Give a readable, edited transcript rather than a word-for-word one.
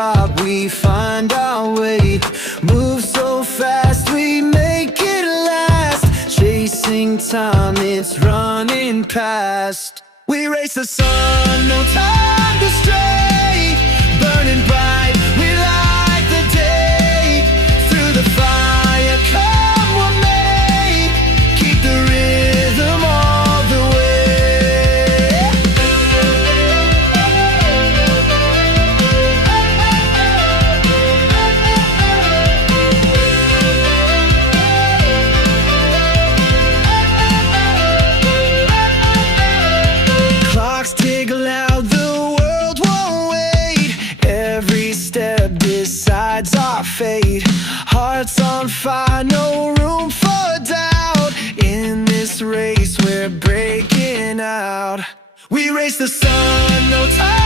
stop, we find our way. Move so fast, we make it last. Chasing time, it's running past. We race the sun, no time to stray. Burning bright, we light the day. Through the fire, come what may. Keep the rhythm all the way. Clocks tick loud, the world won't wait. Every step decides our fate. Hearts on fire, no room for doubt. In this race, we're breaking out. We race the sun, no time